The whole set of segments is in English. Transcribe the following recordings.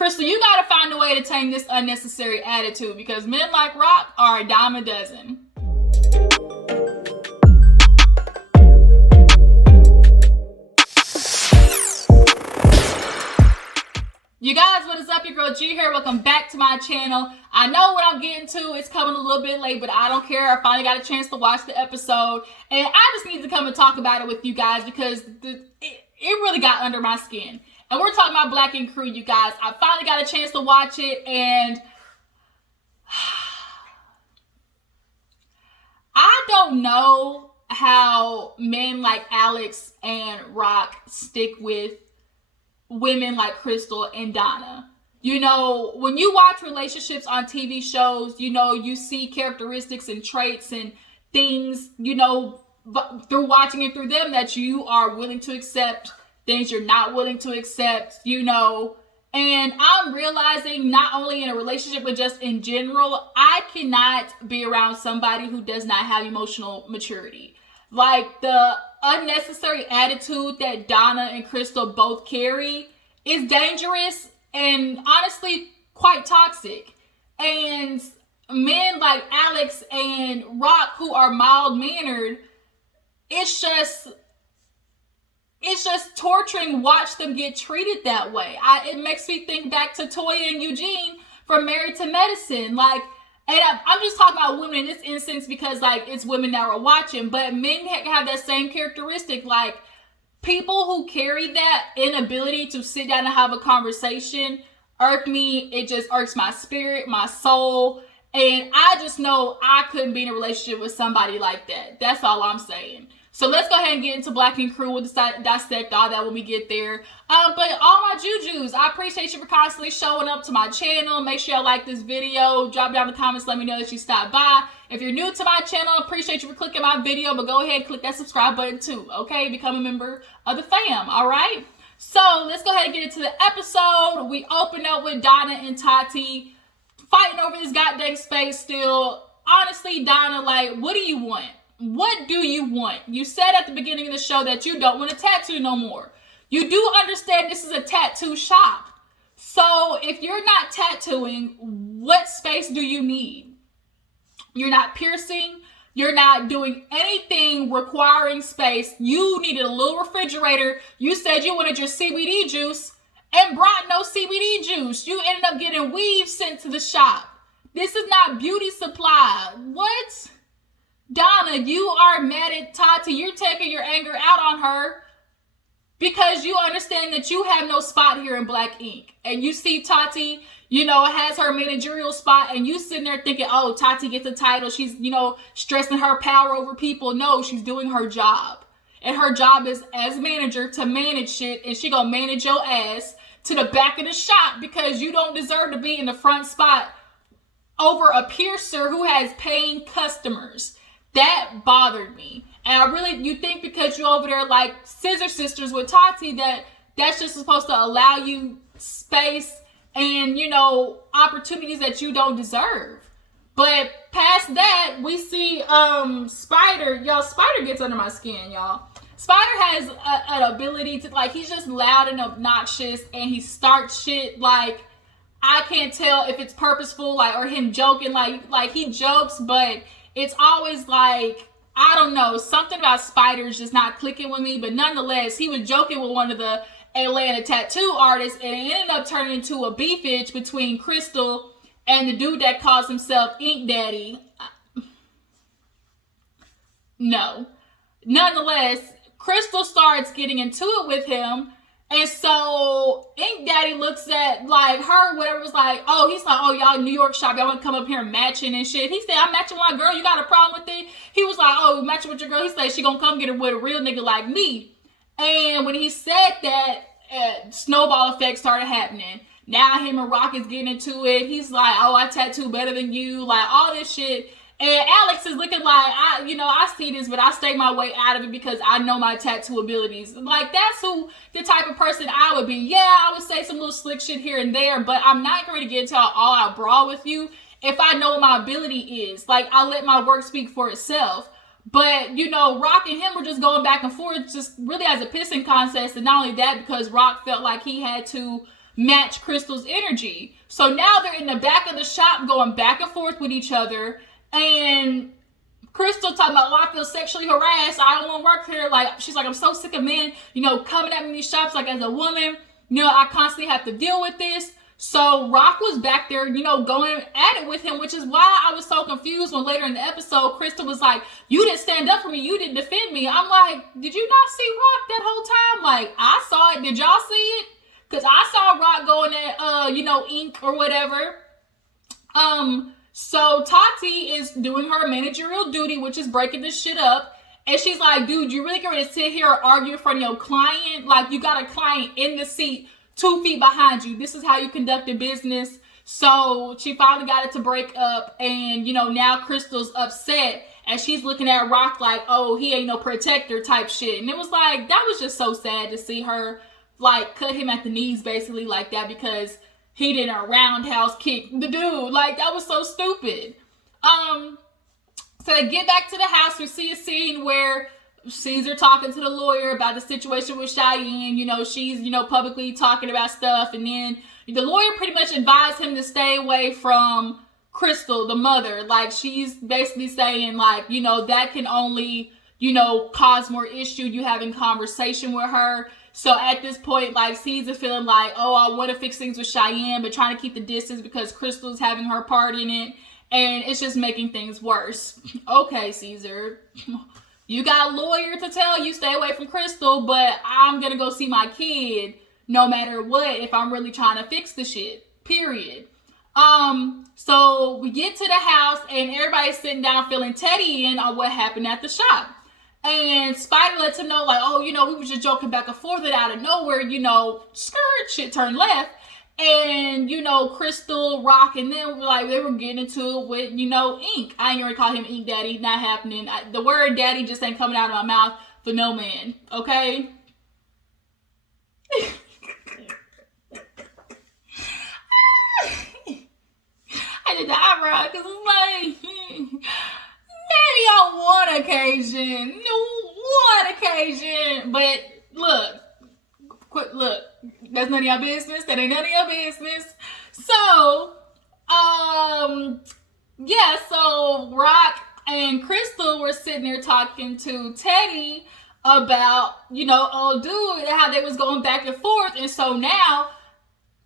Krystal, you gotta find a way to tame this unnecessary attitude because men like Rok are a dime a dozen. You guys, what is up? Your girl G here. Welcome back to my channel. I know what I'm getting to. It's coming a little bit late, but I don't care. I finally got a chance to watch the episode, and I just need to come and talk about it with you guys because it really got under my skin. And we're talking about Black and Crew, you guys. I finally got a chance to watch it, and I don't know how men like Alex and Rok stick with women like Krystal and Donna. You know, when you watch relationships on TV shows, you know, you see characteristics and traits and things, you know, through watching it through them that you are willing to accept, things you're not willing to accept, you know. And I'm realizing not only in a relationship, but just in general, I cannot be around somebody who does not have emotional maturity. Like, the unnecessary attitude that Donna and Krystal both carry is dangerous and honestly quite toxic. And men like Alex and Rok, who are mild-mannered, it's just torturing watch them get treated that way. It makes me think back to Toya and Eugene from Married to Medicine. Like, and I'm just talking about women in this instance because, like, it's women that are watching. But men have that same characteristic. Like, people who carry that inability to sit down and have a conversation irk me. It just irks my spirit, my soul. And I just know I couldn't be in a relationship with somebody like that. That's all I'm saying. So let's go ahead and get into Black and Crew. We'll dissect all that when we get there. But all my Jujus, I appreciate you for constantly showing up to my channel. Make sure you like this video. Drop down in the comments. Let me know that you stopped by. If you're new to my channel, I appreciate you for clicking my video. But go ahead and click that subscribe button too. Okay? Become a member of the fam. All right? So let's go ahead and get into the episode. We open up with Donna and Tati fighting over this goddamn space still. Honestly, Donna, like, what do you want? What do you want? You said at the beginning of the show that you don't want a tattoo no more. You do understand this is a tattoo shop. So if you're not tattooing, what space do you need? You're not piercing. You're not doing anything requiring space. You needed a little refrigerator. You said you wanted your CBD juice and brought no CBD juice. You ended up getting weave sent to the shop. This is not beauty supply. What? Donna, you are mad at Tati. You're taking your anger out on her because you understand that you have no spot here in Black Ink. And you see Tati, you know, has her managerial spot, and you sitting there thinking, oh, Tati gets a title. She's, you know, stressing her power over people. No, she's doing her job. And her job is, as manager, to manage shit, and she gonna manage your ass to the back of the shop because you don't deserve to be in the front spot over a piercer who has paying customers. That bothered me. And you think because you're over there like scissor sisters with Tati that that's just supposed to allow you space and, you know, opportunities that you don't deserve. But past that, we see Spider. Y'all, Spider gets under my skin, y'all. Spider has an ability to, like, he's just loud and obnoxious, and he starts shit like, I can't tell if it's purposeful, like, or him joking, like he jokes, but it's always like, I don't know, something about Spider is just not clicking with me. But nonetheless, he was joking with one of the Atlanta tattoo artists, and it ended up turning into a beefage between Krystal and the dude that calls himself Ink Daddy. No. Nonetheless, Krystal starts getting into it with him. And so Ink Daddy looks at, like, her, whatever, was like, oh, he's like, oh, y'all New York shop, y'all want to come up here matching and shit. He said, I'm matching with my girl, you got a problem with it? He was like, oh, matching with your girl. He said, she gonna come get her with a real nigga like me. And when he said that, snowball effect started happening. Now him and Rok is getting into it. He's like, oh, I tattoo better than you, like, all this shit. And Alex is looking like, I see this, but I stay my way out of it because I know my tattoo abilities. Like, that's the type of person I would be. Yeah, I would say some little slick shit here and there, but I'm not going to get into an all-out brawl with you if I know what my ability is. Like, I let my work speak for itself. But, you know, Rok and him were just going back and forth just really as a pissing contest. And not only that, because Rok felt like he had to match Krystal's energy. So now they're in the back of the shop going back and forth with each other, and Krystal talking about, I feel sexually harassed. I don't want to work here. Like, she's like, I'm so sick of men, coming at me in these shops. Like, as a woman, I constantly have to deal with this. So Rok was back there, going at it with him, which is why I was so confused when later in the episode, Krystal was like, you didn't stand up for me. You didn't defend me. I'm like, did you not see Rok that whole time? Like, I saw it. Did y'all see it? Because I saw Rok going at, Ink or whatever. So Tati is doing her managerial duty, which is breaking this shit up. And she's like, dude, you really going to sit here and argue in front of your client? Like, you got a client in the seat 2 feet behind you. This is how you conduct a business. So she finally got it to break up. And, now Krystal's upset. And she's looking at Rok like, oh, he ain't no protector type shit. And it was like, that was just so sad to see her, like, cut him at the knees basically like that because he did a roundhouse kick the dude. Like, that was so stupid. So they get back to the house. We see a scene where Caesar talking to the lawyer about the situation with Cheyenne. She's, publicly talking about stuff. And then the lawyer pretty much advised him to stay away from Krystal, the mother. Like, she's basically saying, like, that can only, cause more issue. You having conversation with her. So at this point, like, Caesar's feeling like, oh, I want to fix things with Cheyenne, but trying to keep the distance because Krystal's having her part in it. And it's just making things worse. Okay, Caesar. You got a lawyer to tell you stay away from Krystal, but I'm going to go see my kid no matter what if I'm really trying to fix the shit. Period. So we get to the house and everybody's sitting down feeling Teddy in on what happened at the shop. And Spider lets him know, like, oh, we were just joking back and forth, and out of nowhere, skirt, shit turned left. And, Krystal, Rok, and then, like, they were getting into it with, Ink. I ain't gonna call him Ink Daddy, not happening. The word daddy just ain't coming out of my mouth for no man, okay? I did the eyebrow, because it's like... Maybe on one occasion, but look, that's none of your business. That ain't none of your business. So, so Rok and Krystal were sitting there talking to Teddy about, oh dude, how they was going back and forth, and so now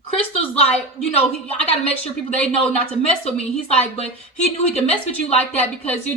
Krystal's like, I gotta make sure they know not to mess with me. He's like, but he knew he could mess with you like that because, you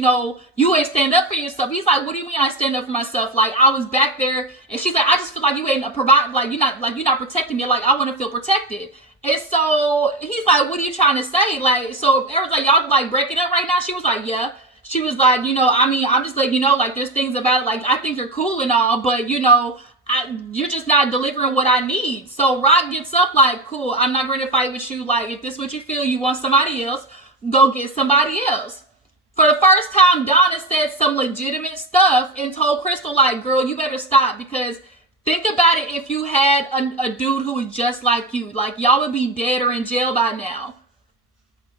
ain't stand up for yourself. He's like, what do you mean I stand up for myself? Like, I was back there, and she's like, I just feel like you ain't you're not protecting me. Like, I want to feel protected. And so he's like, what are you trying to say? Like, so everyone's like, y'all like breaking up right now? She was like, yeah. She was like, I'm just letting you know, like, there's things about it, like, I think you're cool and all, but, you're just not delivering what I need. So Rok gets up like, cool, I'm not going to fight with you. Like, if this is what you feel, you want somebody else, go get somebody else. For the first time, Donna said some legitimate stuff and told Krystal, like, girl, you better stop, because think about it, if you had a dude who was just like you, like, y'all would be dead or in jail by now.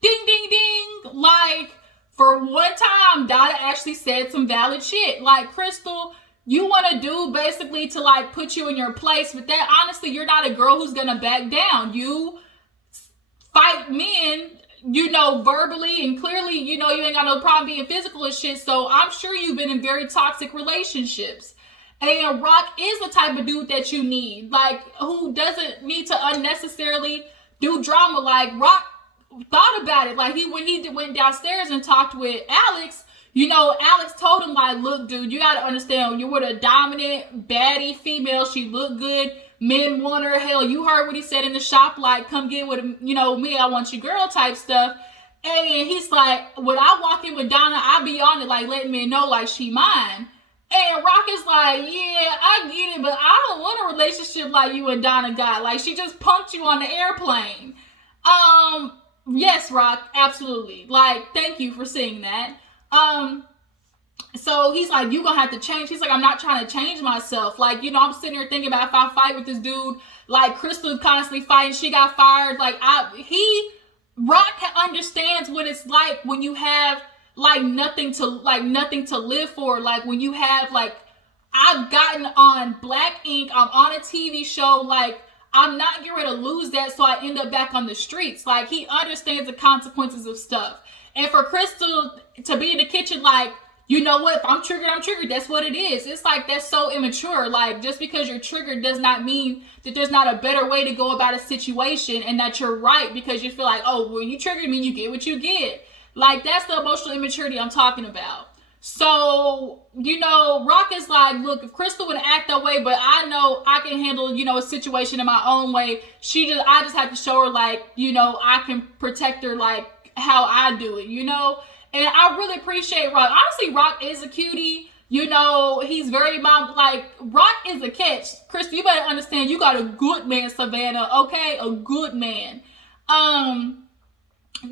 Ding, ding, ding. Like, for one time, Donna actually said some valid shit. Like, Krystal, you want a dude basically to like put you in your place, but that honestly, you're not a girl who's gonna back down. You fight men, verbally and clearly, you ain't got no problem being physical and shit. So I'm sure you've been in very toxic relationships. And Rok is the type of dude that you need, like, who doesn't need to unnecessarily do drama. Like, Rok thought about it. Like, when he went downstairs and talked with Alex, Alex told him, like, look, dude, you gotta understand, you're with a dominant, baddie female. She looked good. Men want her. Hell, you heard what he said in the shop, like, come get with, me, I want you girl type stuff. And he's like, when I walk in with Donna, I be on it, like, letting me know, like, she mine. And Rok is like, yeah, I get it, but I don't want a relationship like you and Donna got. Like, she just punked you on the airplane. Yes, Rok, absolutely. Like, thank you for saying that. So he's like, you gonna have to change. He's like, I'm not trying to change myself. Like, I'm sitting here thinking about if I fight with this dude, like, Krystal constantly fighting, she got fired. Like, Rok understands what it's like when you have like nothing to live for. Like, when you have, like, I've gotten on Black Ink, I'm on a TV show, like, I'm not getting ready to lose that, so I end up back on the streets. Like, he understands the consequences of stuff. And for Krystal to be in the kitchen like, you know what, if I'm triggered, I'm triggered. That's what it is. It's like, that's so immature. Like, just because you're triggered does not mean that there's not a better way to go about a situation and that you're right because you feel like, oh, well, you triggered me, you get what you get. Like, that's the emotional immaturity I'm talking about. So, you know, Rok is like, look, if Krystal would act that way, but I know I can handle, you know, a situation in my own way. I just have to show her, like, you know, I can protect her, like, how I do it, you know? And I really appreciate Rok. Honestly, Rok is a cutie. You know, he's very like, Rok is a catch. Krystal, you better understand, you got a good man, Savannah, okay? A good man.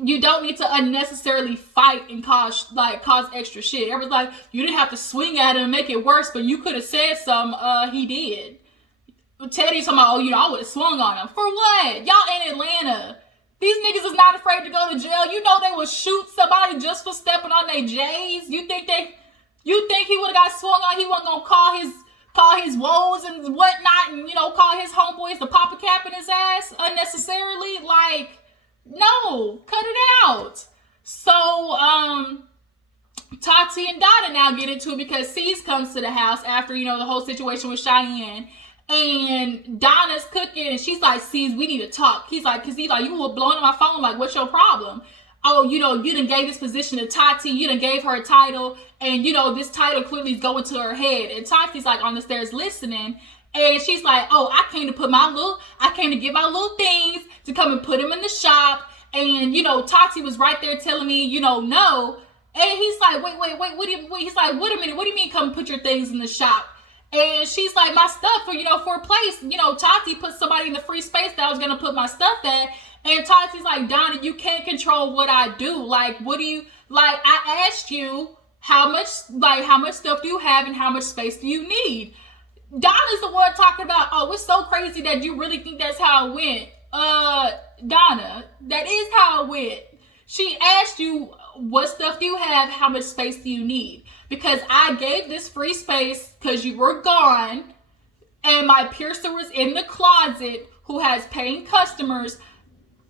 You don't need to unnecessarily fight and cause extra shit. Everyone's like, you didn't have to swing at him and make it worse, but you could have said something. He did. Teddy's talking about, oh, you know, I would have swung on him. For what? Y'all in Atlanta. These niggas is not afraid to go to jail. You know they will shoot somebody just for stepping on their J's. You think he would have got swung on? He wasn't gonna call his woes and whatnot, and, you know, call his homeboys to pop a cap in his ass unnecessarily? Like, no, cut it out. So, Tati and Donna now get into it because C's comes to the house after, you know, the whole situation with Cheyenne. And Donna's cooking, and she's like, C's, we need to talk. He's like, you were blowing on my phone. Like, what's your problem? Oh, you know, you done gave this position to Tati. You done gave her a title. And, you know, this title clearly is going to her head. And Tati's like on the stairs listening. And she's like, oh, I came to get my little things to come and put them in the shop. And, you know, Tati was right there telling me, you know, no. And he's like, wait, he's like, wait a minute, what do you mean come put your things in the shop? And she's like, my stuff for a place. You know, Tati put somebody in the free space that I was going to put my stuff at. And Tati's like, Donna, you can't control what I do. Like, what do you, like, I asked you how much stuff do you have and how much space do you need? Donna's the one talking about, oh, it's so crazy that you really think that's how it went. Donna, that is how it went. She asked you, what stuff do you have? How much space do you need? Because I gave this free space because you were gone and my piercer was in the closet who has paying customers.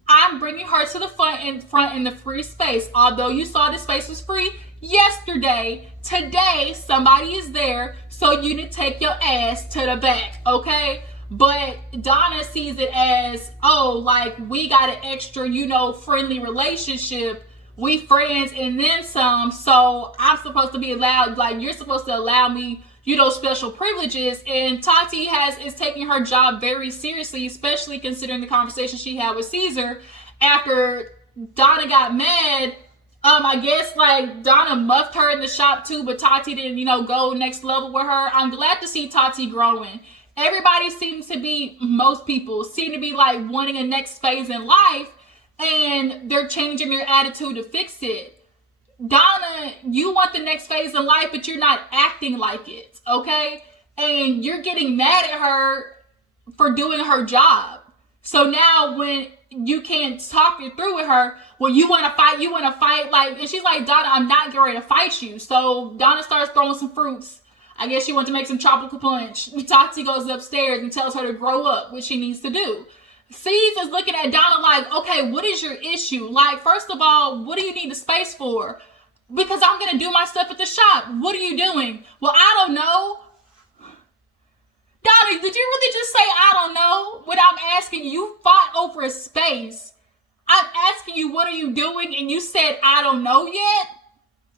I'm bringing her to the front in the free space. Although you saw the space was free yesterday, today somebody is there, so you need to take your ass to the back, okay? But Donna sees it as, oh, like, we got an extra, you know, friendly relationship. We friends and then some, so I'm supposed to be allowed, like, you're supposed to allow me, you know, special privileges. And Tati is taking her job very seriously, especially considering the conversation she had with Caesar after Donna got mad. I guess, like, Donna muffed her in the shop too, but Tati didn't, you know, go next level with her. I'm glad to see Tati growing. Most people seem to be, like, wanting a next phase in life, and they're changing their attitude to fix it. Donna, you want the next phase in life, but you're not acting like it, okay? And you're getting mad at her for doing her job. So now when you can't talk it through with her, well, you want to fight, like, and she's like, Donna, I'm not getting ready to fight you. So Donna starts throwing some fruits. I guess she wants to make some tropical punch. Tati goes upstairs and tells her to grow up, which she needs to do. C's is looking at Donna like, okay, what is your issue? Like, first of all, what do you need the space for? Because I'm going to do my stuff at the shop. What are you doing? Well, I don't know. Donna, did you really just say I don't know when I'm asking you? You fought over a space. I'm asking you, what are you doing? And you said, I don't know yet?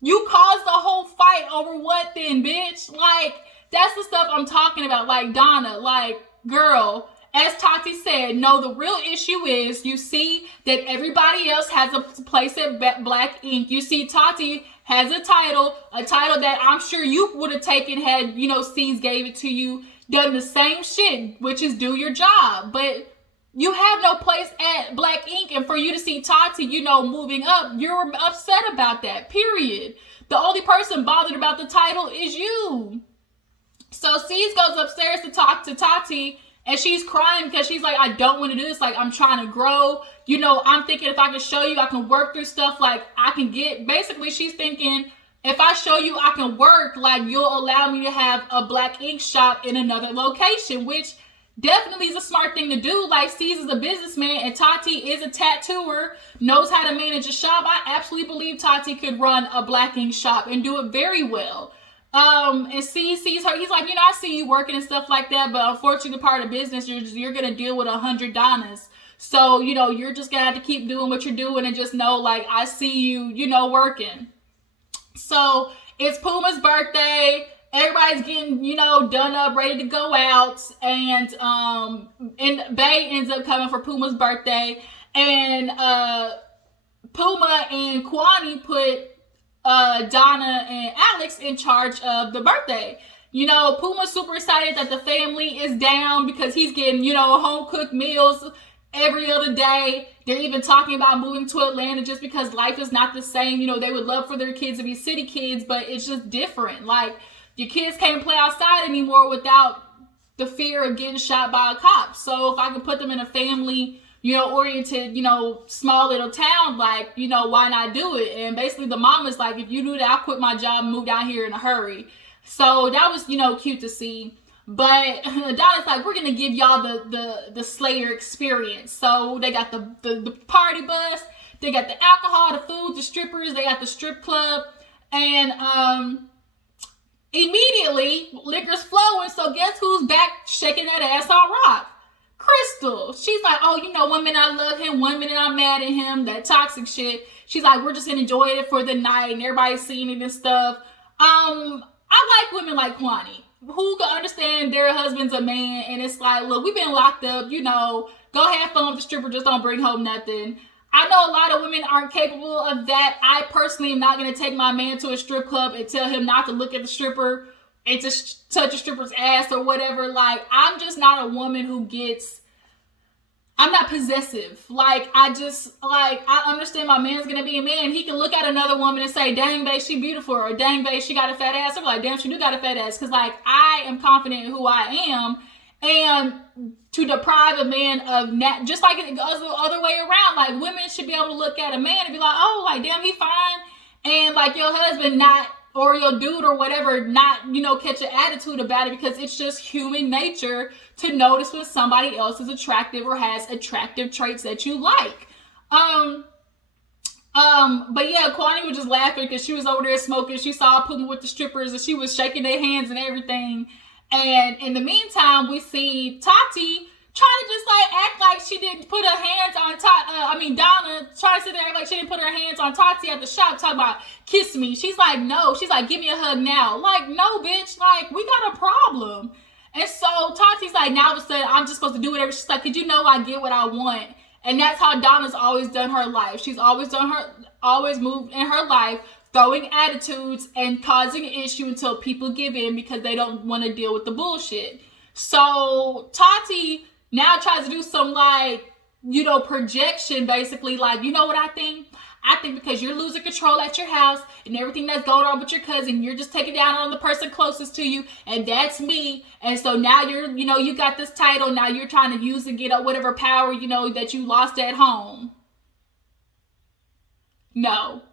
You caused the whole fight over what then, bitch? Like, that's the stuff I'm talking about. Like, Donna, like, girl, as Tati said, no, the real issue is you see that everybody else has a place at Black Ink. You see Tati has a title that I'm sure you would have taken had, you know, C's gave it to you, done the same shit, which is do your job. But you have no place at Black Ink, and for you to see Tati, you know, moving up, you're upset about that, period. The only person bothered about the title is you. So C's goes upstairs to talk to Tati, and she's crying because she's like, I don't want to do this. Like, I'm trying to grow. You know, I'm thinking if I can show you, I can work through stuff. Like, I can get, basically, she's thinking, if I show you I can work, like, you'll allow me to have a Black Ink shop in another location, which definitely is a smart thing to do. Like, C's is a businessman and Tati is a tattooer, knows how to manage a shop. I absolutely believe Tati could run a black ink shop and do it very well. And C sees her, he's like, you know, I see you working and stuff like that, but unfortunately, part of business, you're gonna deal with 100 Donnas. So, you know, you're just gonna have to keep doing what you're doing and just know, like, I see you, you know, working. So it's Puma's birthday. Everybody's getting, you know, done up, ready to go out, and Bay ends up coming for Puma's birthday, and Puma and Kwani put Donna and Alex in charge of the birthday. You know, Puma's super excited that the family is down because he's getting, you know, home cooked meals every other day. They're even talking about moving to Atlanta just because life is not the same. You know, they would love for their kids to be city kids, but it's just different. Like, your kids can't play outside anymore without the fear of getting shot by a cop. So if I can put them in a family, you know, oriented, you know, small little town, like, you know, why not do it? And basically the mom is like, if you do that, I'll quit my job and move down here in a hurry. So that was, you know, cute to see. But Donna's like, we're gonna give y'all the Slayer experience. So they got the party bus, they got the alcohol, the food, the strippers, they got the strip club, and immediately liquor's flowing. So guess who's back shaking that ass on Rok? Krystal. She's like, oh, you know, one minute I love him, one minute I'm mad at him, that toxic shit. She's like, we're just gonna enjoy it for the night, and everybody's seeing it and stuff. I like women like Kwani, who can understand their husband's a man, and it's like, look, we've been locked up, you know, go have fun with the stripper, just don't bring home nothing. I know a lot of women aren't capable of that. I personally am not going to take my man to a strip club and tell him not to look at the stripper and to touch a stripper's ass or whatever. Like, I'm just not a woman who gets, I'm not possessive. Like, I understand my man's going to be a man. He can look at another woman and say, dang, babe, she beautiful, or dang, babe, she got a fat ass. I'm like, damn, she do got a fat ass. Because, like, I am confident in who I am. And to deprive a man of just like it goes the other way around, like, women should be able to look at a man and be like, oh, like, damn, he fine, and like your husband not, or your dude or whatever, not, you know, catch an attitude about it, because it's just human nature to notice when somebody else is attractive or has attractive traits that you like. But yeah, Kwani was just laughing because she was over there smoking. She saw Puma with the strippers and she was shaking their hands and everything. And in the meantime, we see Tati trying to just like act like she didn't put her hands on Donna trying to sit there act like she didn't put her hands on Tati at the shop, talking about kiss me. She's like, no. She's like, give me a hug now. Like, no, bitch. Like, we got a problem. And so Tati's like, now all of a sudden, I'm just supposed to do whatever. She's like, 'cause you know I get what I want. And that's how Donna's always done her life. She's always moved in her life, throwing attitudes and causing an issue until people give in because they don't want to deal with the bullshit. So Tati now tries to do some, like, you know, projection, basically, like, you know what I think? I think because you're losing control at your house and everything that's going on with your cousin, you're just taking down on the person closest to you, and that's me. And so now you're, you know, you got this title, now you're trying to use and get up whatever power, you know, that you lost at home. No,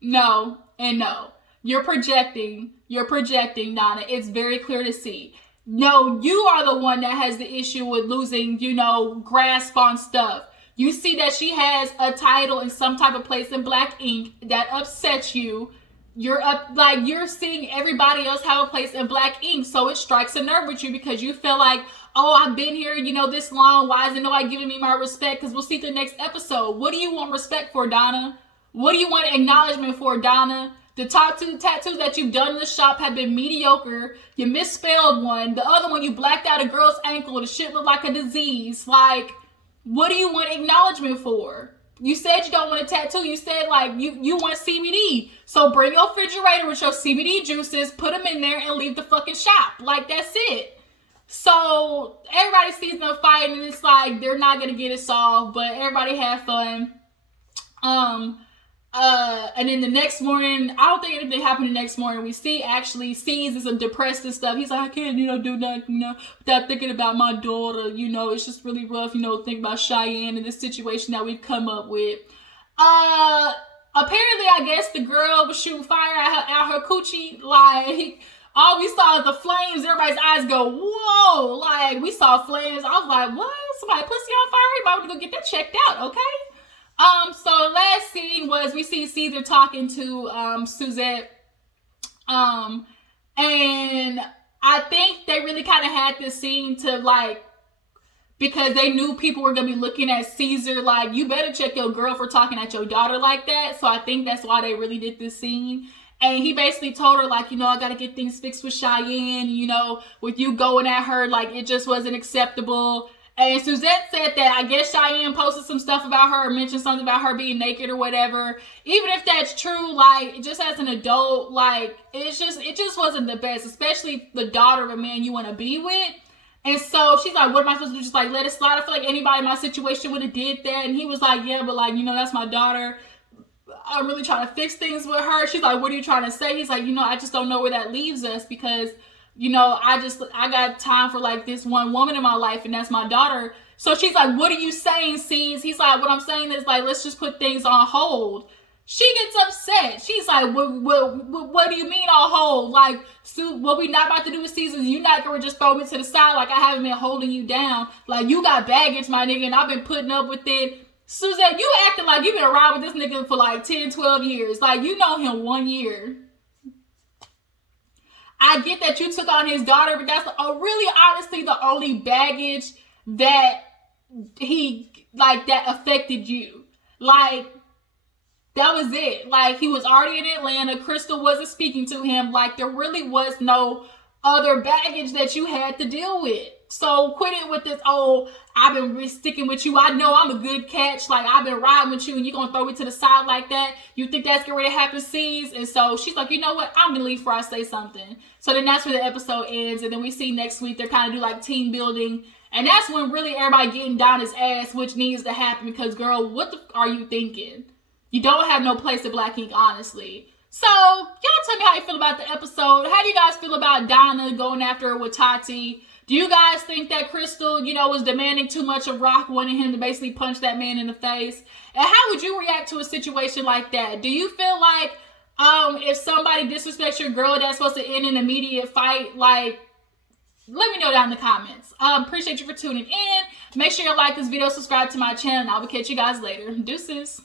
and no. You're projecting, Donna. It's very clear to see. No, you are the one that has the issue with losing, you know, grasp on stuff. You see that she has a title in some type of place in black ink that upsets you. You're seeing everybody else have a place in black ink, so it strikes a nerve with you because you feel like, oh, I've been here, you know, this long. Why isn't nobody giving me my respect? Because we'll see the next episode. What do you want respect for, Donna? What do you want acknowledgement for, Donna? The top two tattoos that you've done in the shop have been mediocre. You misspelled one. The other one, you blacked out a girl's ankle. The shit looked like a disease. Like, what do you want acknowledgement for? You said you don't want a tattoo. You said, like, you want CBD. So bring your refrigerator with your CBD juices, put them in there, and leave the fucking shop. Like, that's it. So everybody sees them fighting, and it's like they're not going to get it solved, but everybody had fun. And then the next morning, I don't think anything happened the next morning. We see actually C's is depressed and stuff. He's like, I can't, you know, do nothing, you know, without thinking about my daughter. You know, it's just really rough, you know, think about Cheyenne and this situation that we've come up with. Apparently, I guess the girl was shooting fire at her coochie. Like, all we saw is the flames. Everybody's eyes go, whoa. Like, we saw flames. I was like, what? Somebody pussy on fire? You might want to go get that checked out, okay? So the last scene was we see Caesar talking to Suzette. And I think they really kind of had this scene to, like, because they knew people were going to be looking at Caesar like, you better check your girl for talking at your daughter like that. So I think that's why they really did this scene. And he basically told her, like, you know, I got to get things fixed with Cheyenne. You know, with you going at her, like, it just wasn't acceptable. And Suzette said that I guess Cheyenne posted some stuff about her or mentioned something about her being naked or whatever. Even if that's true, like, just as an adult, like, it just wasn't the best, especially the daughter of a man you want to be with. And so she's like, what am I supposed to do? Just like let it slide? I feel like anybody in my situation would have did that. And he was like, yeah, but like, you know, that's my daughter. I'm really trying to fix things with her. She's like, what are you trying to say? He's like, you know, I just don't know where that leaves us because, you know, I got time for like this one woman in my life and that's my daughter. So she's like, what are you saying, C's? He's like, what I'm saying is like, let's just put things on hold. She gets upset. She's like, what do you mean on hold? Like, Sue, what we not about to do with Caesar, you not going to just throw me to the side like I haven't been holding you down. Like, you got baggage, my nigga, and I've been putting up with it. Suzette, you acting like you've been around with this nigga for like 10, 12 years. Like, you know him 1 year. I get that you took on his daughter, but that's really honestly the only baggage that that affected you. Like, that was it. Like, he was already in Atlanta. Krystal wasn't speaking to him. Like, there really was no other baggage that you had to deal with. So quit it with this, oh, I've been sticking with you. I know I'm a good catch. Like, I've been riding with you and you're going to throw me to the side like that. You think that's going to happen, C's? And so she's like, you know what? I'm going to leave before I say something. So then that's where the episode ends. And then we see next week they're kind of do like team building. And that's when really everybody getting down his ass, which needs to happen because, girl, what the are you thinking? You don't have no place at Black Ink, honestly. So, y'all tell me how you feel about the episode. How do you guys feel about Donna going after her with Tati? Do you guys think that Krystal, you know, was demanding too much of Rok, wanting him to basically punch that man in the face? And how would you react to a situation like that? Do you feel like if somebody disrespects your girl, that's supposed to end an immediate fight? Like, let me know down in the comments. Appreciate you for tuning in. Make sure you like this video, subscribe to my channel, and I will catch you guys later. Deuces.